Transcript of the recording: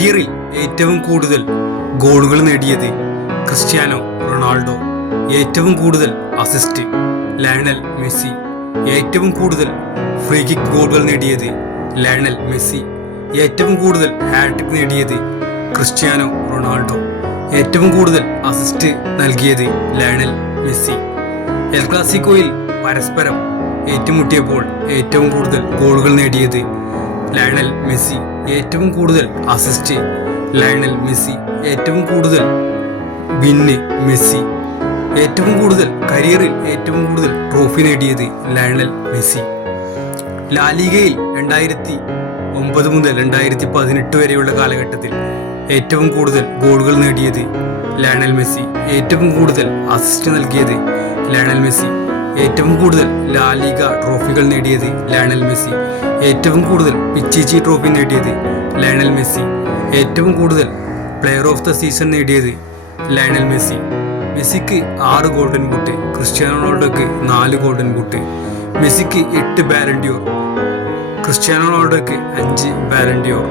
കരിയറിൽ ഏറ്റവും കൂടുതൽ ഗോളുകൾ നേടിയത് ക്രിസ്ത്യാനോ റൊണാൾഡോ. ഏറ്റവും കൂടുതൽ അസിസ്റ്റ് ലയണൽ മെസ്സി. ഏറ്റവും കൂടുതൽ ഫ്രീ കിക്ക് ഗോളുകൾ നേടിയത് ലയണൽ മെസ്സി. ഏറ്റവും കൂടുതൽ ഹാട്രിക് നേടിയത് ക്രിസ്ത്യാനോ റൊണാൾഡോ. ഏറ്റവും കൂടുതൽ അസിസ്റ്റ് നൽകിയത് ലയണൽ മെസ്സി. എൽ ക്ലാസിക്കോയിൽ പരസ്പരം ഏറ്റുമുട്ടിയപ്പോൾ ഏറ്റവും കൂടുതൽ ഗോളുകൾ നേടിയത് ലയണൽ മെസ്സി. ഏറ്റവും കൂടുതൽ അസിസ്റ്റ് ലയണൽ മെസ്സി. ഏറ്റവും കൂടുതൽ വിന്ന് മെസ്സി. ഏറ്റവും കൂടുതൽ കരിയറിൽ ഏറ്റവും കൂടുതൽ ട്രോഫി നേടിയത് ലയണൽ മെസ്സി. ലാലിഗയിൽ 2009 മുതൽ 2018 വരെയുള്ള കാലഘട്ടത്തിൽ ഏറ്റവും കൂടുതൽ ഗോളുകൾ നേടിയത് ലയണൽ മെസ്സി. ഏറ്റവും കൂടുതൽ അസിസ്റ്റ് നൽകിയത് ലയണൽ മെസ്സി. ഏറ്റവും കൂടുതൽ ലാലിഗ ട്രോഫികൾ നേടിയത് ലയണൽ മെസ്സി. ഏറ്റവും കൂടുതൽ പിച്ചിച്ചി ട്രോഫി നേടിയത് ലയണൽ മെസ്സി. ഏറ്റവും കൂടുതൽ പ്ലെയർ ഓഫ് ദ സീസൺ നേടിയത് ലയണൽ മെസ്സി. മെസ്സിക്ക് 6 ഗോൾഡൻ ബൂട്ട്, ക്രിസ്ത്യാനോ റൊണാൾഡോക്ക് 4 ഗോൾഡൻ ബൂട്ട്. മെസ്സിക്ക് 8 ബാലൻ ഡിയോർ, ക്രിസ്ത്യാനോ റൊണാൾഡോക്ക് 5 ബാലൻ ഡിയോർ.